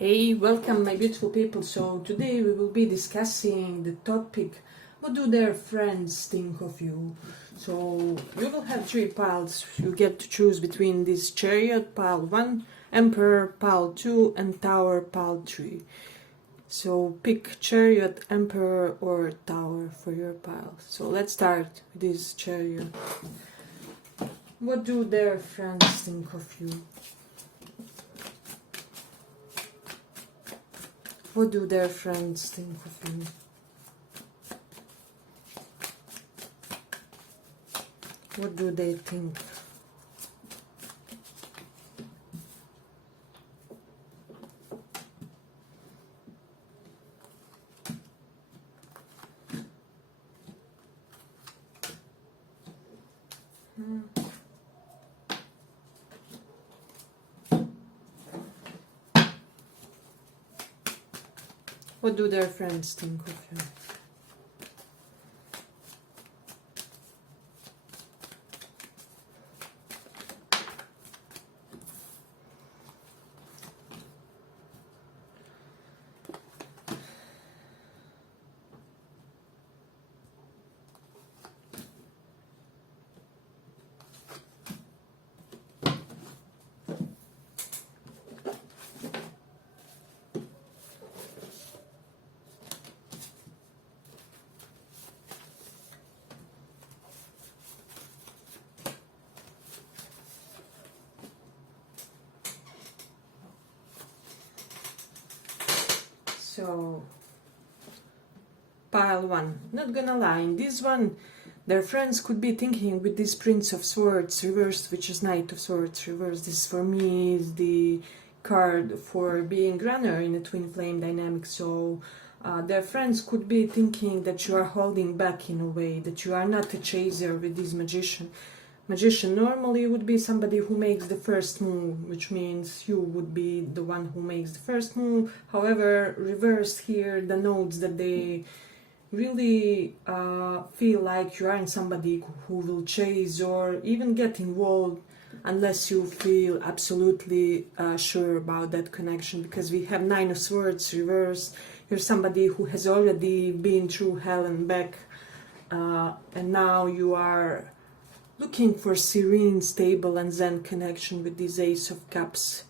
Hey, welcome my beautiful people. So today we will be discussing the topic, what do their friends think of you? So you will have three piles. You get to choose between this Chariot pile 1, Emperor pile 2 and Tower pile 3. So pick Chariot, Emperor or Tower for your pile. So let's start with this Chariot. What do their friends think of you? What do their friends think of you? What do they think? What do their friends think of you? So, pile 1. Not gonna lie, in this one, their friends could be thinking with this Prince of Swords reversed, which is Knight of Swords reversed. This for me is the card for being runner in a twin flame dynamic. So, their friends could be thinking that you are holding back in a way, that you are not a chaser with this Magician. Magician normally would be somebody who makes the first move, which means you would be the one who makes the first move. However, reversed here denotes that they really feel like you aren't somebody who will chase or even get involved unless you feel absolutely sure about that connection, because we have Nine of Swords reversed. You're somebody who has already been through hell and back, and now you are looking for serene, stable and zen connection with this Ace of Cups.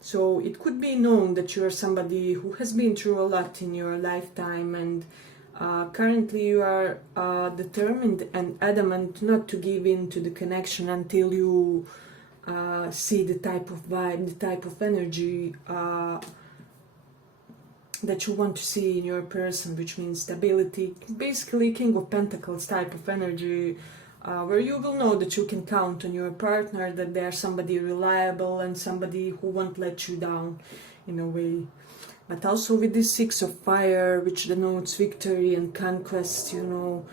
So it could be known that you are somebody who has been through a lot in your lifetime, and currently you are determined and adamant not to give in to the connection until you see the type of vibe, the type of energy that you want to see in your person, which means stability, basically King of Pentacles type of energy, where you will know that you can count on your partner, that they are somebody reliable and somebody who won't let you down in a way. But also with this Six of Fire, which denotes victory and conquest, you know,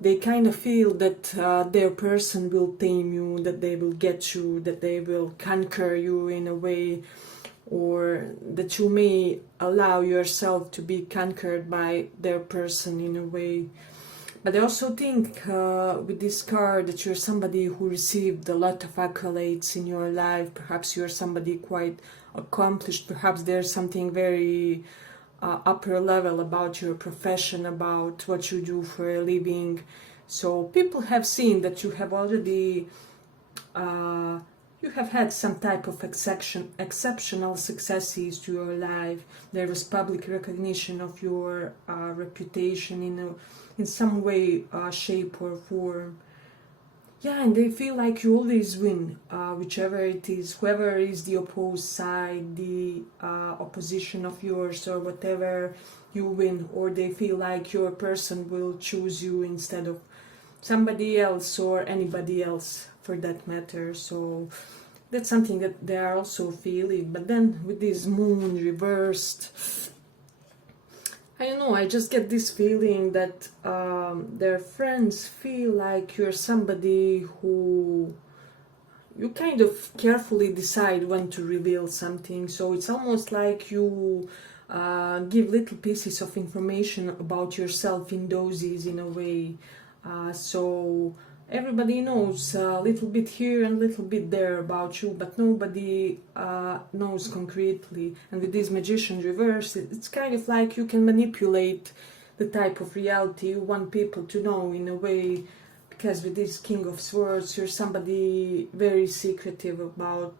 they kind of feel that their person will tame you, that they will get you, that they will conquer you in a way, or that you may allow yourself to be conquered by their person in a way. But I also think with this card that you're somebody who received a lot of accolades in your life. Perhaps you're somebody quite accomplished. Perhaps there's something very upper level about your profession, about what you do for a living. So people have seen that you have already you have had some type of exceptional successes to your life. There was public recognition of your reputation in some way, shape or form. Yeah, and they feel like you always win, whichever it is, whoever is the opposed side, the opposition of yours or whatever, you win. Or they feel like your person will choose you instead of somebody else or anybody else for that matter. So that's something that they are also feeling. But then with this moon reversed, I don't know, I just get this feeling that their friends feel like you're somebody who you kind of carefully decide when to reveal something. So it's almost like you give little pieces of information about yourself in doses in a way. So everybody knows a little bit here and a little bit there about you, but nobody knows concretely. And with this magician reverse, it's kind of like you can manipulate the type of reality you want people to know in a way, because with this King of Swords, you're somebody very secretive about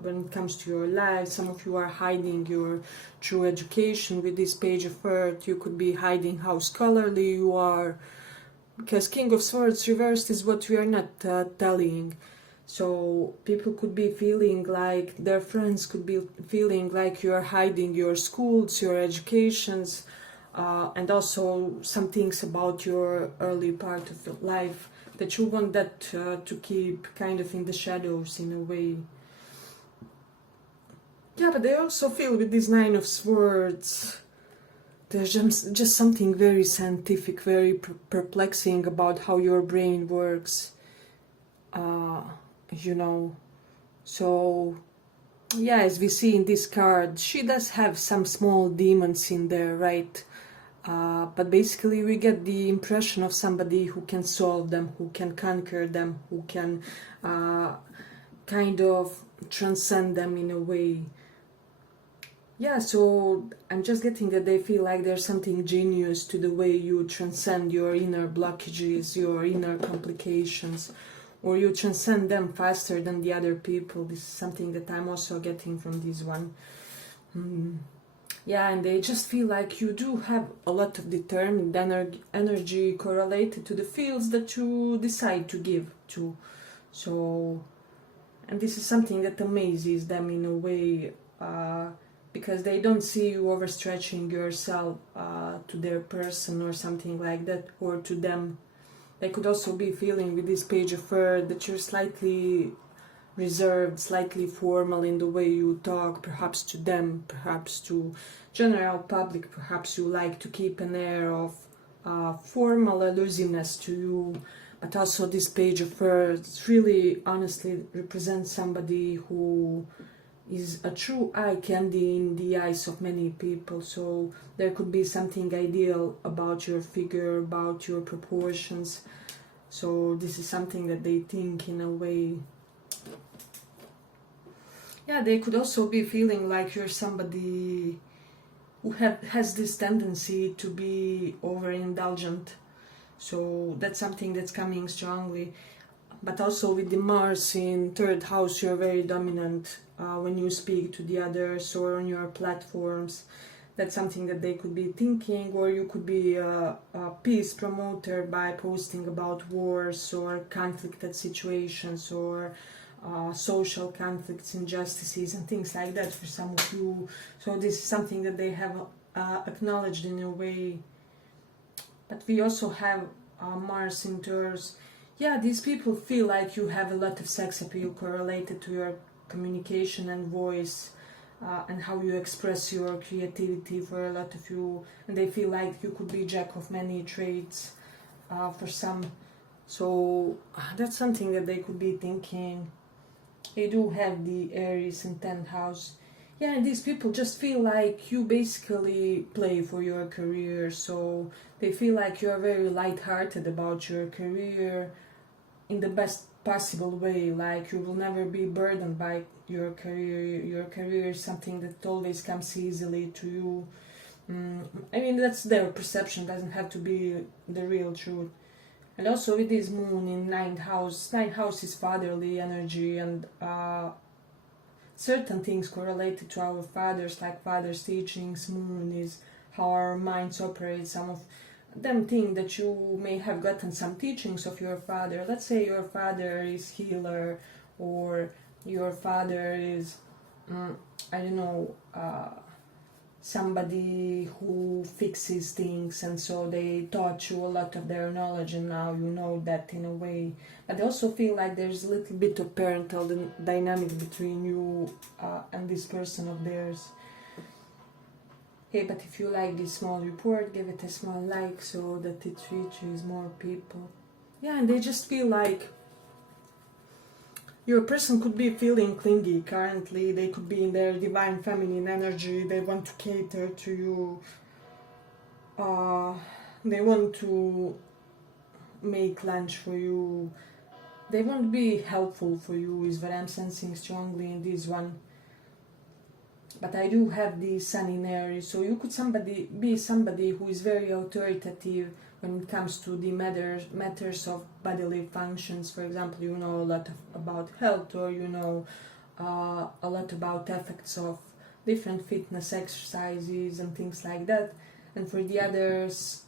when it comes to your life. Some of you are hiding your true education. With this Page of Earth, you could be hiding how scholarly you are, because King of Swords reversed is what we are not telling. So people could be feeling like, their friends could be feeling like you are hiding your schools, your educations, and also some things about your early part of your life that you want that to keep kind of in the shadows in a way. Yeah, but I also feel with this Nine of Swords, there's just something very scientific, very perplexing about how your brain works, you know. So yeah, as we see in this card, she does have some small demons in there, right? But basically we get the impression of somebody who can solve them, who can conquer them, who can kind of transcend them in a way. Yeah, so I'm just getting that they feel like there's something genius to the way you transcend your inner blockages, your inner complications, or you transcend them faster than the other people. This is something that I'm also getting from this one. Yeah, and they just feel like you do have a lot of determined energy correlated to the fields that you decide to give to. So, and this is something that amazes them in a way, because they don't see you overstretching yourself to their person or something like that, or to them. They could also be feeling with this Page of Earth that you're slightly reserved, slightly formal in the way you talk, perhaps to them, perhaps to general public. Perhaps you like to keep an air of formal elusiveness to you. But also this Page of Earth really honestly represents somebody who is a true eye candy in the eyes of many people. So there could be something ideal about your figure, about your proportions. So this is something that they think in a way. Yeah, they could also be feeling like you're somebody who has this tendency to be overindulgent. So that's something that's coming strongly. But also with the Mars in third house, you're very dominant when you speak to the others or on your platforms. That's something that they could be thinking. Or you could be a peace promoter by posting about wars or conflicted situations, or social conflicts, injustices, and things like that for some of you. So this is something that they have acknowledged in a way. But we also have Mars in Taurus. Yeah, these people feel like you have a lot of sex appeal correlated to your communication and voice, and how you express your creativity for a lot of you. And they feel like you could be jack of many trades for some. So that's something that they could be thinking. They do have the Aries in 10th house. Yeah, and these people just feel like you basically play for your career. So they feel like you're very light-hearted about your career in the best possible way. Like you will never be burdened by your career. Your career is something that always comes easily to you. I mean, that's their perception, doesn't have to be the real truth. And also with this moon in 9th house, 9th house is fatherly energy, and certain things correlated to our fathers, like father's teachings. Moon is how our minds operate. Some of them think that you may have gotten some teachings of your father. Let's say your father is healer, or your father is, I don't know, somebody who fixes things, and so they taught you a lot of their knowledge, and now you know that in a way. But I also feel like there's a little bit of parental dynamic between you and this person of theirs. Okay, but if you like this small report, give it a small like so that it reaches more people. Yeah, and they just feel like your person could be feeling clingy currently. They could be in their divine feminine energy. They want to cater to you. They want to make lunch for you. They won't be helpful for you, is what I'm sensing strongly in this one. But I do have the sun in Aries, so you could be somebody who is very authoritative when it comes to the matters of bodily functions. For example, you know a lot about health, or you know a lot about effects of different fitness exercises and things like that. And for the others,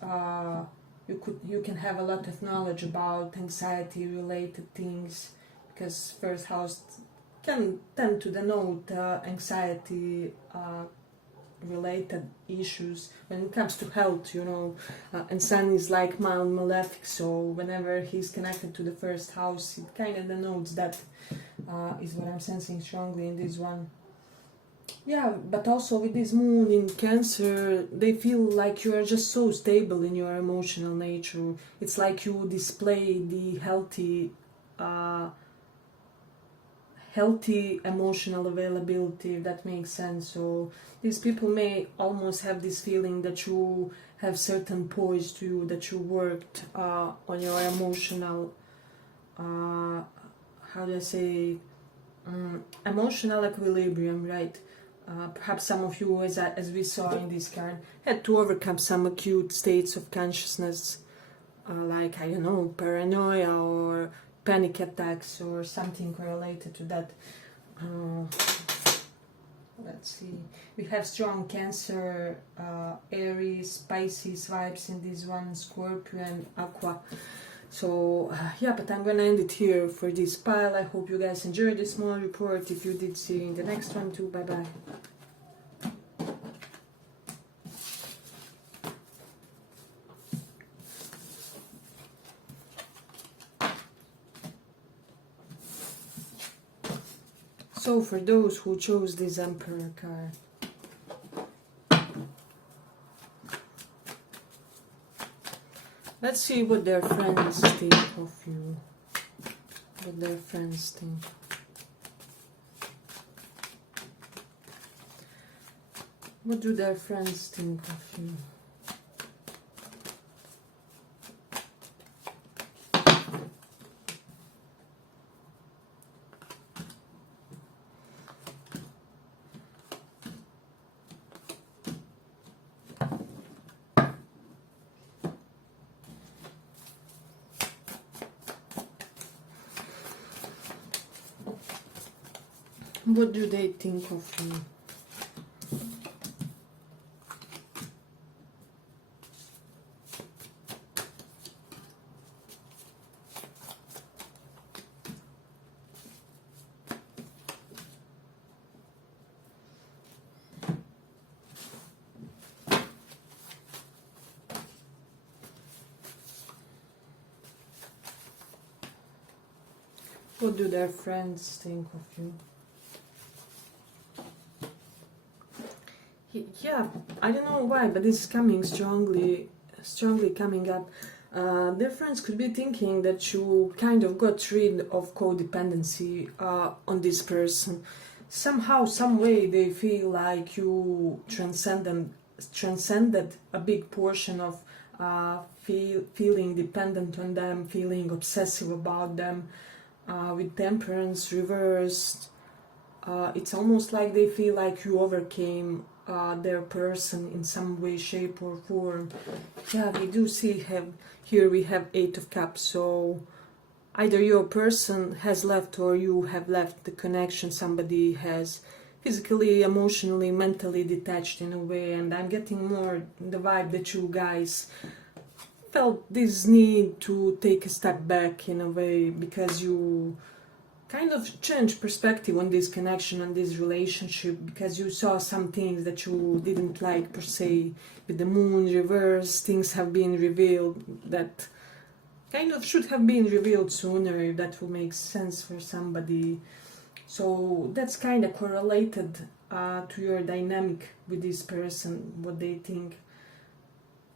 you can have a lot of knowledge about anxiety related things, because first house can tend to denote anxiety related issues when it comes to health, you know. And sun is like mild malefic, so whenever he's connected to the first house, it kind of denotes that, is what I'm sensing strongly in this one. Yeah, but also with this moon in Cancer, they feel like you are just so stable in your emotional nature. It's like you display the healthy emotional availability, if that makes sense. So these people may almost have this feeling that you have certain poise to you, that you worked on your emotional, how do I say, emotional equilibrium, right? Perhaps some of you, as we saw in this card, had to overcome some acute states of consciousness, like, I don't know, paranoia or panic attacks or something related to that. Let's see. We have strong Cancer, Aries, Pisces vibes in this one, Scorpio and Aqua. So yeah, but I'm gonna end it here for this pile. I hope you guys enjoyed this small report. If you did, see you in the next one too. Bye bye. So for those who chose this Emperor card, let's see what their friends think of you. What their friends think. What do their friends think of you? What do they think of you? What do their friends think of you? Yeah, I don't know why, but this is coming strongly coming up. Their friends could be thinking that you kind of got rid of codependency on this person. Somehow, some way, they feel like you transcended a big portion of feeling dependent on them, feeling obsessive about them. With Temperance reversed, it's almost like they feel like you overcame their person in some way, shape or form. Yeah, we do see here we have 8 of Cups, so either your person has left or you have left the connection. Somebody has physically, emotionally, mentally detached in a way, and I'm getting more the vibe that you guys felt this need to take a step back in a way, because you kind of change perspective on this connection, on this relationship, because you saw some things that you didn't like per se. With the moon reverse, things have been revealed that kind of should have been revealed sooner, if that will make sense for somebody. So that's kind of correlated to your dynamic with this person, what they think.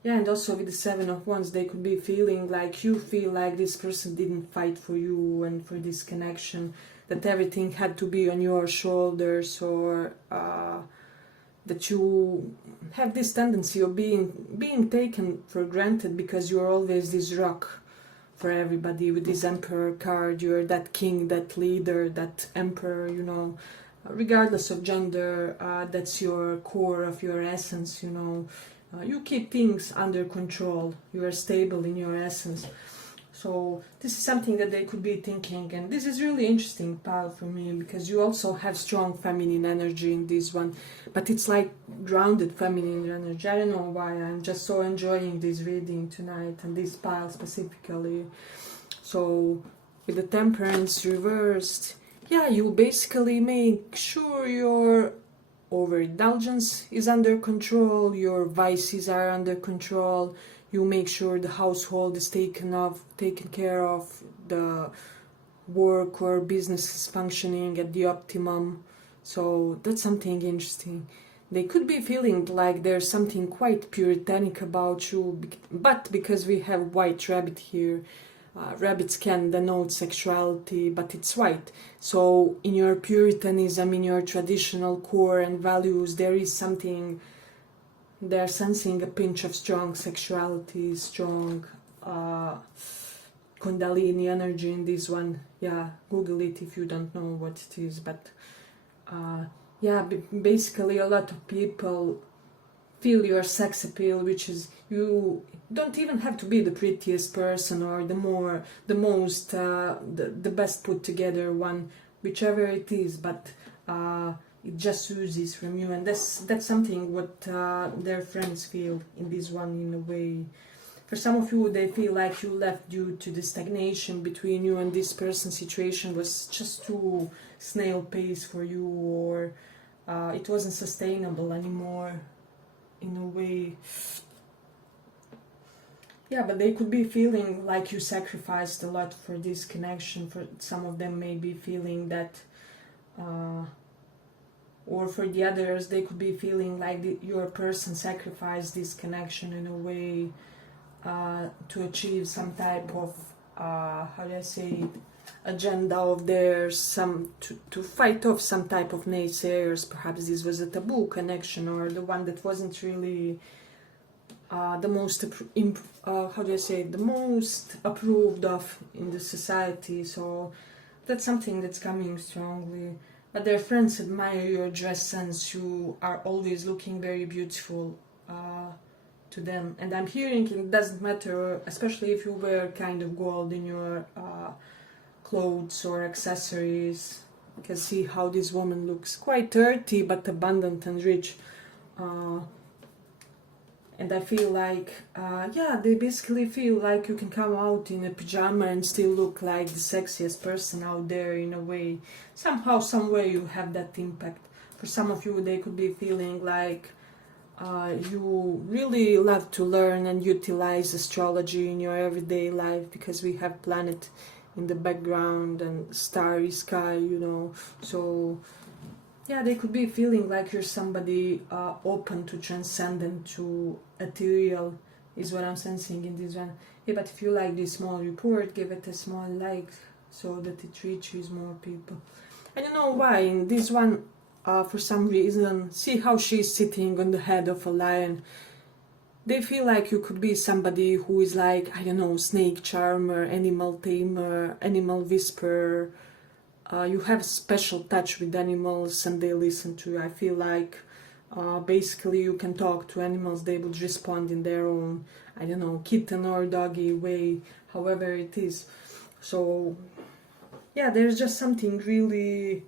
Yeah, and also with the 7 of Wands, they could be feeling like you feel like this person didn't fight for you and for this connection, that everything had to be on your shoulders, or that you have this tendency of being taken for granted because you're always this rock for everybody with this emperor card. You're that king, that leader, that emperor, you know, regardless of gender. That's your core of your essence, you know. You keep things under control. You are stable in your essence. So this is something that they could be thinking, and this is really interesting pile for me, because you also have strong feminine energy in this one, but it's like grounded feminine energy. I don't know why, I'm just so enjoying this reading tonight and this pile specifically. So with the Temperance reversed, yeah, you basically make sure your overindulgence is under control, your vices are under control. You make sure the household is taken care of, the work or business is functioning at the optimum. So that's something interesting. They could be feeling like there's something quite puritanic about you, but because we have white rabbit here, rabbits can denote sexuality, but it's white. So in your puritanism, in your traditional core and values, there is something. They're sensing a pinch of strong sexuality, strong Kundalini energy in this one. Yeah, Google it if you don't know what it is. But yeah, basically a lot of people feel your sex appeal, which is you don't even have to be the prettiest person or the most, the best put together one, whichever it is, but it just oozes from you, and that's something what their friends feel in this one in a way. For some of you, they feel like you left due to the stagnation between you and this person. Situation was just too snail pace for you, or it wasn't sustainable anymore in a way. Yeah, but they could be feeling like you sacrificed a lot for this connection. For some of them may be feeling that or for the others, they could be feeling like your person sacrificed this connection in a way to achieve some type of, how do I say it, agenda of theirs, to fight off some type of naysayers. Perhaps this was a taboo connection, or the one that wasn't really the most, how do I say it, the most approved of in the society. So that's something that's coming strongly. But their friends admire your dress sense. You are always looking very beautiful to them. And I'm hearing it doesn't matter, especially if you wear kind of gold in your clothes or accessories. You can see how this woman looks. Quite dirty, but abundant and rich. And I feel like, yeah, they basically feel like you can come out in a pajama and still look like the sexiest person out there in a way. Somehow, somewhere you have that impact. For some of you, they could be feeling like you really love to learn and utilize astrology in your everyday life, because we have planet in the background and starry sky, you know. So yeah, they could be feeling like you're somebody open to transcendent, to ethereal, is what I'm sensing in this one. Yeah, but if you like this small report, give it a small like so that it reaches more people. I don't know why in this one, for some reason, see how she's sitting on the head of a lion. They feel like you could be somebody who is like, I don't know, snake charmer, animal tamer, animal whisperer. You have a special touch with animals and they listen to you. I feel like basically you can talk to animals, they would respond in their own, I don't know, kitten or doggy way, however it is. So yeah, there's just something really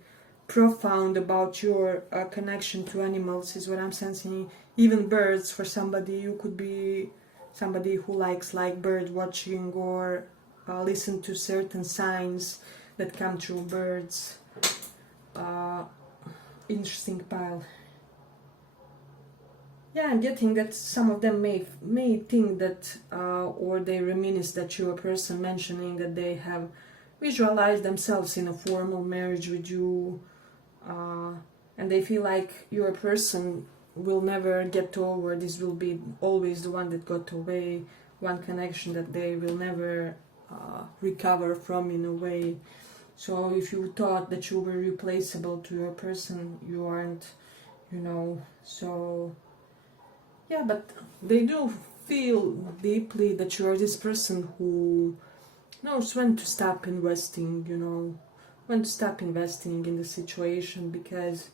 profound about your connection to animals, is what I'm sensing. Even birds, for somebody, you could be somebody who likes like bird watching or listen to certain signs that come through birds. Interesting pile. Yeah, I'm getting that some of them may think that, or they reminisce that you're a person mentioning that they have visualized themselves in a formal marriage with you, and they feel like you're a person will never get over. This will be always the one that got away, one connection that they will never recover from in a way. So if you thought that you were replaceable to your person, you aren't, you know. So yeah, but they do feel deeply that you are this person who knows when to stop investing, you know, when to stop investing in the situation, because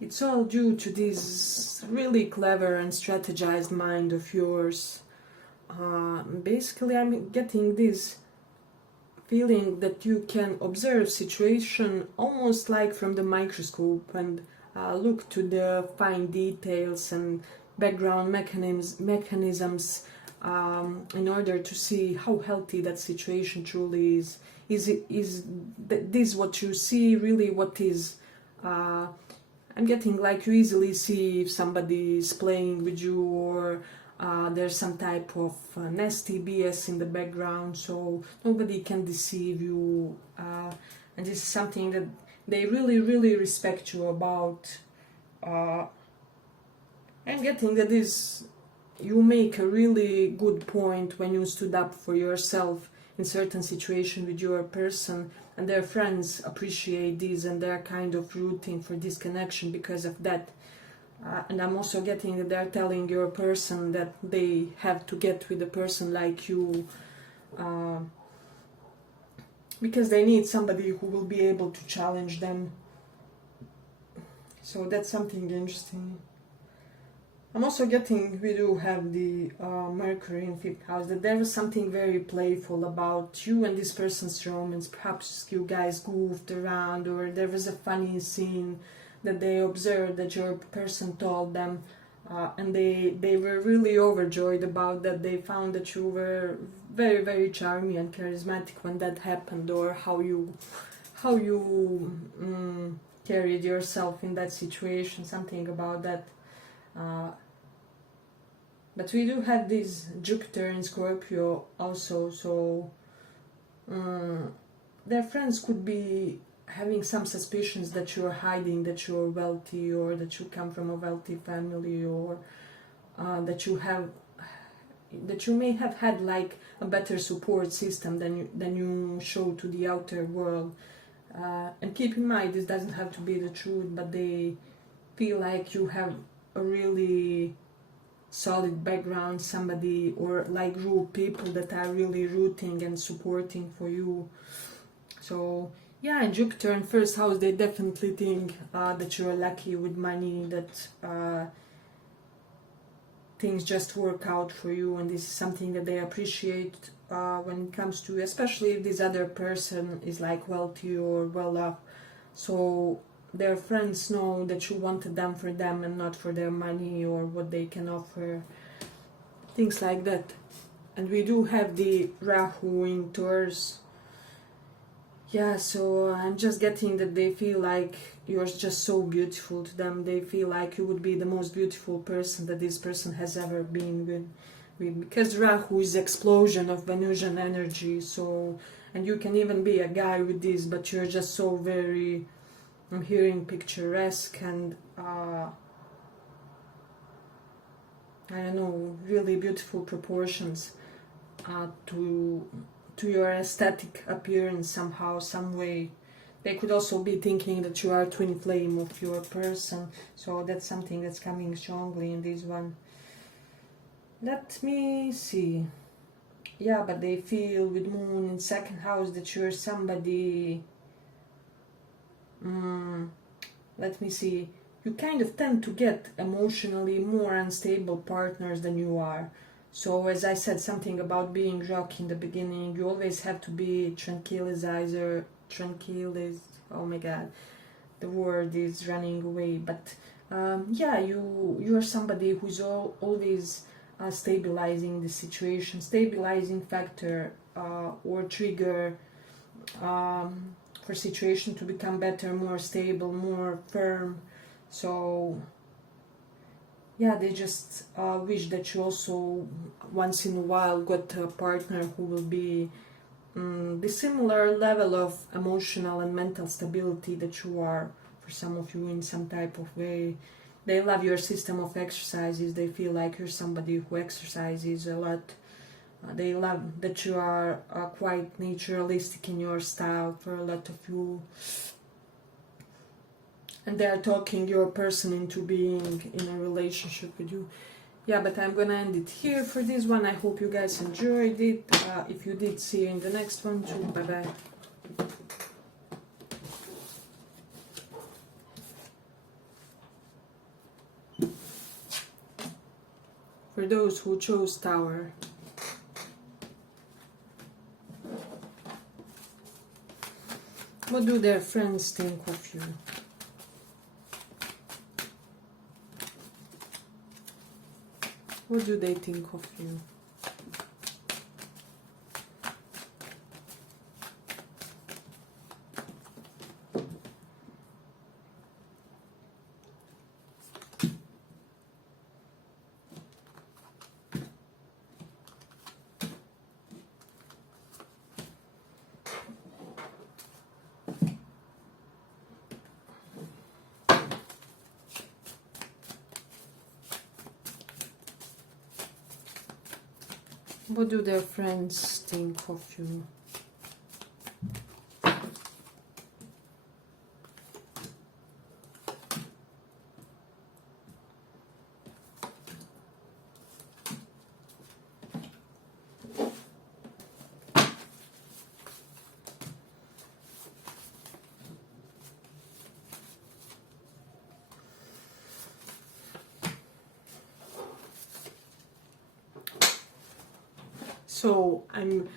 it's all due to this really clever and strategized mind of yours. Basically, I'm getting this feeling that you can observe situation almost like from the microscope and look to the fine details and background mechanisms in order to see how healthy that situation truly is. Is this what you see really what is? I'm getting like you easily see if somebody is playing with you, or there's some type of nasty BS in the background, so nobody can deceive you. And this is something that they really, really respect you about. I'm getting that this, you make a really good point when you stood up for yourself in certain situation with your person, and their friends appreciate this and they're kind of rooting for this connection because of that. And I'm also getting that they're telling your person that they have to get with a person like you, because they need somebody who will be able to challenge them. So that's something interesting. I'm also getting, we do have the Mercury in 5th house, that there was something very playful about you and this person's romance. Perhaps you guys goofed around, or there was a funny scene that they observed that your person told them, and they were really overjoyed about that. They found that you were very, very charming and charismatic when that happened, or how you carried yourself in that situation, something about that. But we do have this Jupiter in Scorpio also, so their friends could be having some suspicions that you're hiding, that you're wealthy, or that you come from a wealthy family, or that you may have had like a better support system than you show to the outer world. And keep in mind, this doesn't have to be the truth, but they feel like you have a really solid background, somebody or like group people that are really rooting and supporting for you. So yeah, and Jupiter in 1st house, they definitely think that you're lucky with money, that things just work out for you, and this is something that they appreciate when it comes to, especially if this other person is like wealthy or well off. So their friends know that you wanted them for them and not for their money or what they can offer, things like that. And we do have the Rahu in Taurus. Yeah, so I'm just getting that they feel like you're just so beautiful to them. They feel like you would be the most beautiful person that this person has ever been with, because Rahu is explosion of Venusian energy. So, and you can even be a guy with this, but you're just so very, I'm hearing picturesque and I don't know, really beautiful proportions to your aesthetic appearance somehow, some way. They could also be thinking that you are twin flame of your person, so that's something that's coming strongly in this one. Let me see. Yeah, but they feel with Moon in 2nd house that you're somebody. Let me see. You kind of tend to get emotionally more unstable partners than you are. So as I said something about being rock in the beginning, you always have to be oh my god, the word is running away. But yeah, you're somebody who's always stabilizing the situation, stabilizing factor or trigger for situation to become better, more stable, more firm. So yeah, they just wish that you also once in a while got a partner who will be the similar level of emotional and mental stability that you are, for some of you in some type of way. They love your system of exercises. They feel like you're somebody who exercises a lot. They love that you are quite naturalistic in your style for a lot of you. And they are talking your person into being in a relationship with you. Yeah, but I'm gonna end it here for this one. I hope you guys enjoyed it. If you did, see you in the next one too. Bye bye. For those who chose Tower. What do their friends think of you? What do they think of you? What do their friends think of you? So I'm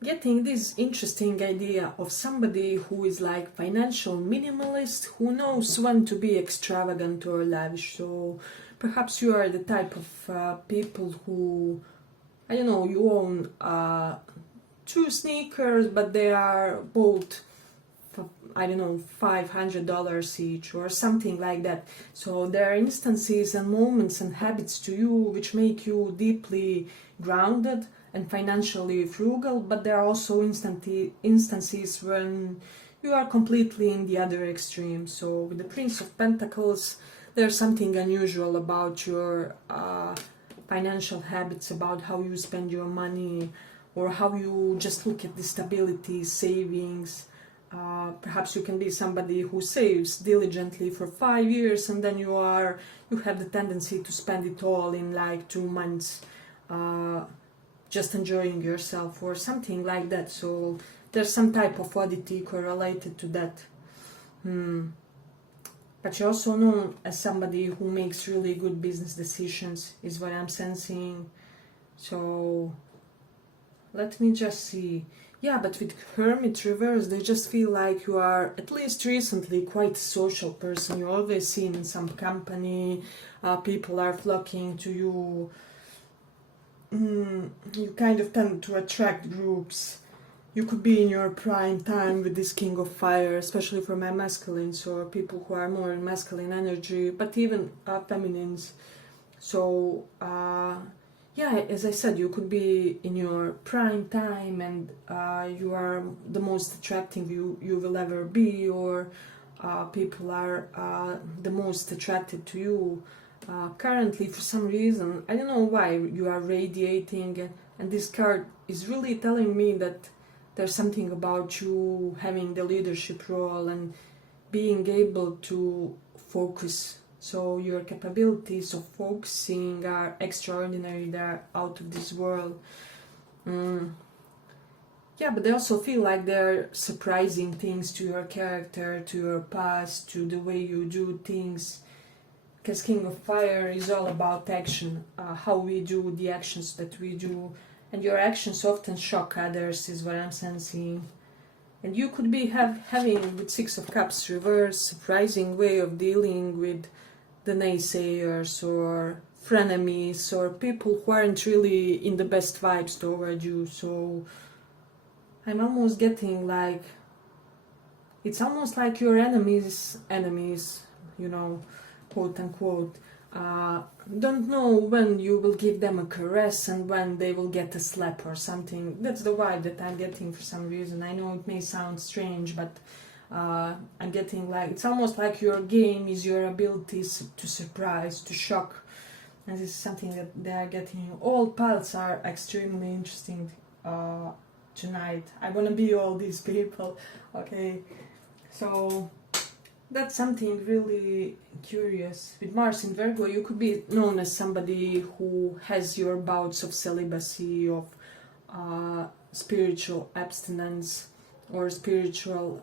getting this interesting idea of somebody who is like financial minimalist, who knows when to be extravagant or lavish. So perhaps you are the type of people who, I don't know, you own 2 sneakers, but they are both, I don't know, $500 each or something like that. So there are instances and moments and habits to you which make you deeply grounded and financially frugal, but there are also instances when you are completely in the other extreme. So with the Prince of Pentacles, there's something unusual about your financial habits, about how you spend your money, or how you just look at the stability, savings. Perhaps you can be somebody who saves diligently for 5 years, and then you have the tendency to spend it all in like 2 months, just enjoying yourself or something like that. So there's some type of oddity correlated to that. But you're also known as somebody who makes really good business decisions, is what I'm sensing. So let me just see. Yeah, but with Hermit reverse, they just feel like you are, at least recently, quite a social person. You're always seen in some company, people are flocking to you. You kind of tend to attract groups. You could be in your prime time with this King of Fire, especially for my masculines or people who are more in masculine energy, but even feminines. So, yeah, as I said, you could be in your prime time and you are the most attractive you will ever be, or people are the most attracted to you. Currently, for some reason, I don't know why, you are radiating, and this card is really telling me that there's something about you having the leadership role and being able to focus. So your capabilities of focusing are extraordinary, they're out of this world. Yeah, but they also feel like they're surprising things to your character, to your past, to the way you do things. Because King of Fire is all about action, how we do the actions that we do, and your actions often shock others, is what I'm sensing. And you could be having, with Six of Cups reverse, surprising way of dealing with the naysayers or frenemies or people who aren't really in the best vibes toward you. So I'm almost getting like, it's almost like your enemies, you know, quote unquote, don't know when you will give them a caress and when they will get a slap or something. That's the vibe that I'm getting for some reason. I know it may sound strange, but I'm getting like, it's almost like your game is your abilities to surprise, to shock, and this is something that they are getting. All paths are extremely interesting tonight. I want to be all these people. Okay, so That's something really curious. With Mars in Virgo, you could be known as somebody who has your bouts of celibacy, of spiritual abstinence, or spiritual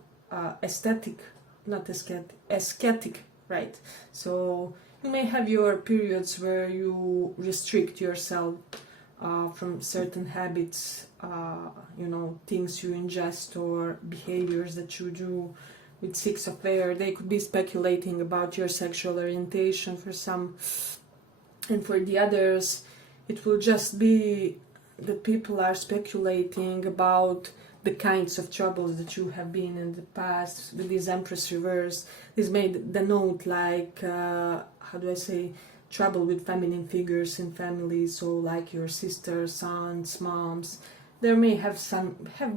aesthetic, not ascetic, right? So you may have your periods where you restrict yourself from certain habits, things you ingest or behaviors that you do. With Six of Air, they could be speculating about your sexual orientation for some, and for the others, it will just be that people are speculating about the kinds of troubles that you have been in the past. With this Empress reverse, this made the note like, how do I say, trouble with feminine figures in families, so like your sisters, sons, moms. There may have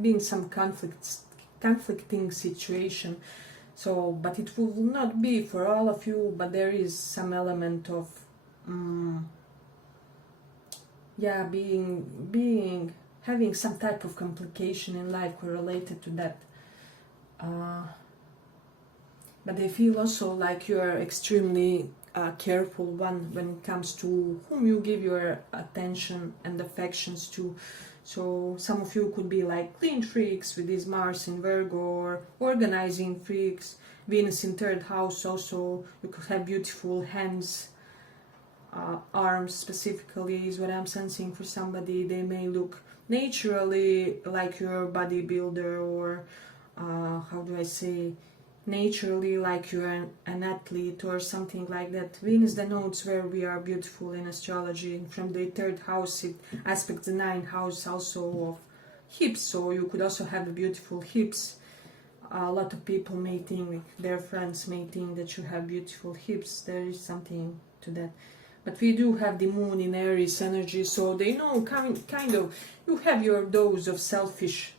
been some conflicting situation, so, but it will not be for all of you, but there is some element of having some type of complication in life correlated to that, but they feel also like you are extremely careful one when it comes to whom you give your attention and affections to. So some of you could be like clean freaks with this Mars in Virgo, or organizing freaks. Venus in third house also, you could have beautiful hands, arms specifically is what I'm sensing for somebody. They may look naturally like you're a bodybuilder, or how do I say, naturally like you're an athlete or something like that. Venus denotes where we are beautiful in astrology, and from the third house it aspects the ninth house also of hips, so you could also have beautiful hips. A lot of people may think, their friends may think that you have beautiful hips. There is something to that. But we do have the moon in Aries energy, so they know kind of you have your dose of selfish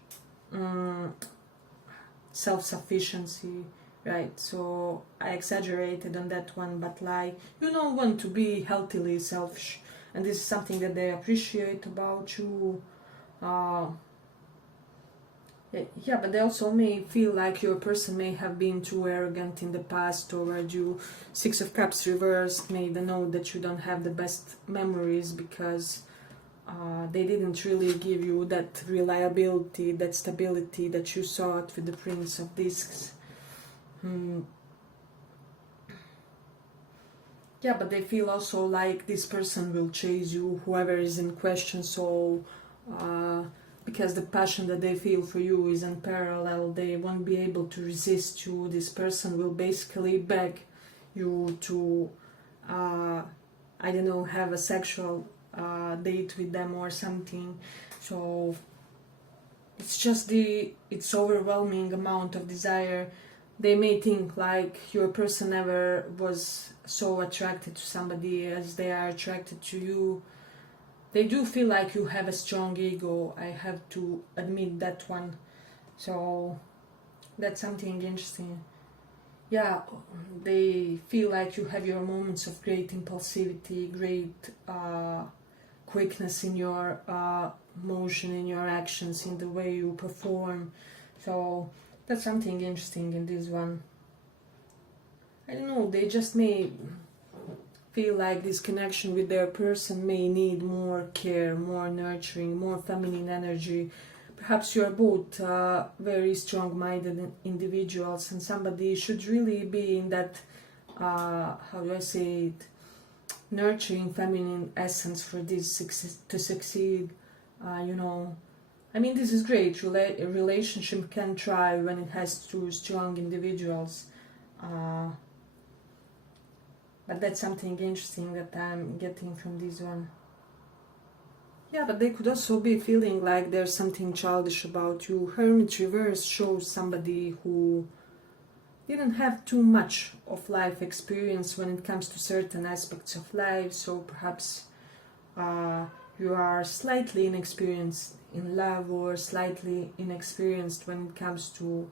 self-sufficiency, right? So I exaggerated on that one, but like, you don't want to be healthily selfish, and this is something that they appreciate about you. Yeah, but they also may feel like your person may have been too arrogant in the past toward you. Six of Cups reversed made the note that you don't have the best memories because they didn't really give you that reliability, that stability that you sought with the Prince of Discs. Yeah, but they feel also like this person will chase you, whoever is in question, so because the passion that they feel for you is unparalleled, they won't be able to resist you. This person will basically beg you to, I don't know, have a sexual date with them or something. So it's just it's overwhelming amount of desire. They may think like your person never was so attracted to somebody as they are attracted to you. They do feel like you have a strong ego, I have to admit that one. So that's something interesting. Yeah, they feel like you have your moments of great impulsivity, great quickness in your motion, in your actions, in the way you perform. So that's something interesting in this one. I don't know, they just may feel like this connection with their person may need more care, more nurturing, more feminine energy. Perhaps you are both very strong-minded individuals, and somebody should really be in that, how do I say it, nurturing feminine essence for this to succeed. I mean, this is great. A relationship can thrive when it has two strong individuals. But that's something interesting that I'm getting from this one. Yeah, but they could also be feeling like there's something childish about you. Hermit reverse shows somebody who didn't have too much of life experience when it comes to certain aspects of life. So perhaps you are slightly inexperienced in love, or slightly inexperienced when it comes to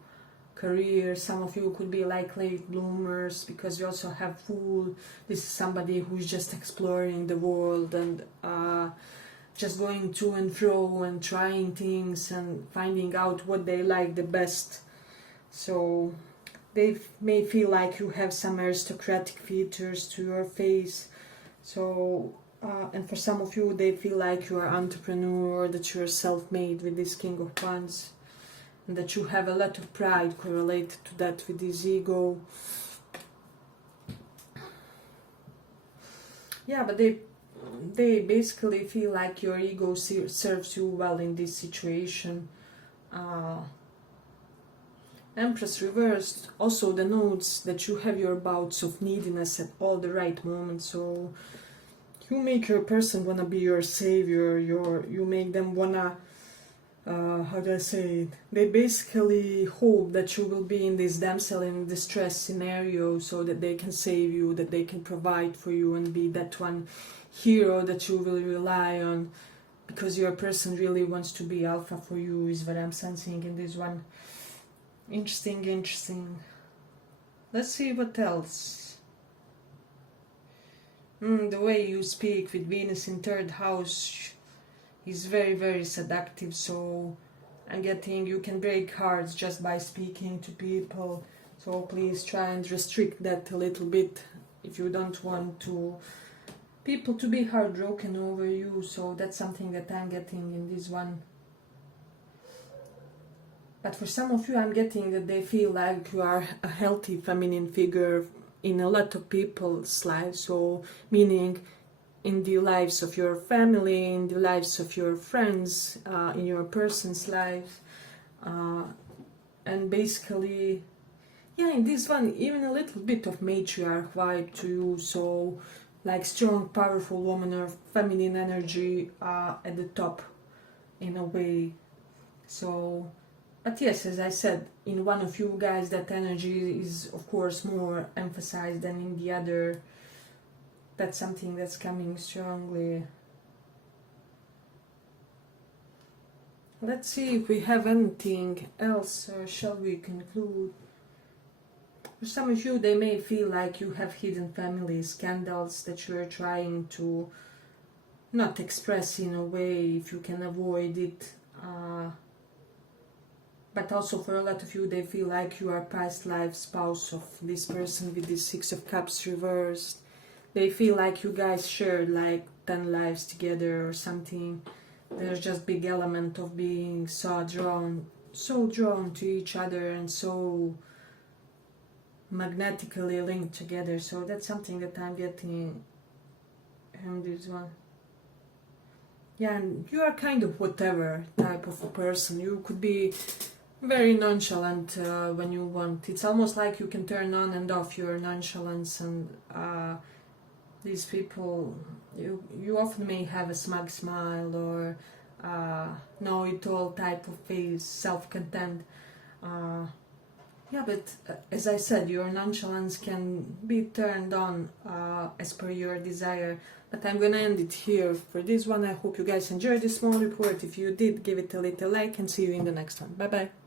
career. Some of you could be like late bloomers because you also have Fool. This is somebody who's just exploring the world and just going to and fro and trying things and finding out what they like the best. So they may feel like you have some aristocratic features to your face. So, and for some of you, they feel like you are entrepreneur, that you are self-made with this King of Wands, and that you have a lot of pride correlated to that with this ego. Yeah, but they basically feel like your ego serves you well in this situation. Empress reversed also denotes that you have your bouts of neediness at all the right moments. So you make your person wanna be your savior. You make them wanna, how do I say it? They basically hope that you will be in this damsel in distress scenario, so that they can save you, that they can provide for you, and be that one hero that you will rely on, because your person really wants to be alpha for you, is what I'm sensing in this one. Interesting. Let's see what else. The way you speak with Venus in 3rd house is very seductive. So I'm getting you can break hearts just by speaking to people. So please try and restrict that a little bit if you don't want people to be heartbroken over you. So that's something that I'm getting in this one. But for some of you, I'm getting that they feel like you are a healthy feminine figure in a lot of people's lives. So meaning in the lives of your family, in the lives of your friends, in your person's life. And basically, yeah, in this one, even a little bit of matriarch vibe to you. So like strong, powerful woman or feminine energy at the top in a way. So... But yes, as I said, in one of you guys that energy is of course more emphasized than in the other. That's something that's coming strongly. Let's see if we have anything else, or shall we conclude? For some of you, they may feel like you have hidden family scandals that you are trying to not express in a way if you can avoid it. But also for a lot of you, they feel like you are past life spouse of this person with this 6 of Cups reversed. They feel like you guys shared like 10 lives together or something. There's just big element of being so drawn to each other and so magnetically linked together. So that's something that I'm getting in this one. Yeah, and you are kind of whatever type of a person. You could be very nonchalant when you want. It's almost like you can turn on and off your nonchalance, and these people, you often may have a smug smile or know-it-all type of face, self-content. Yeah, but as I said, your nonchalance can be turned on as per your desire. But I'm gonna end it here for this one. I hope you guys enjoyed this small report. If you did, give it a little like, and see you in the next one. Bye bye.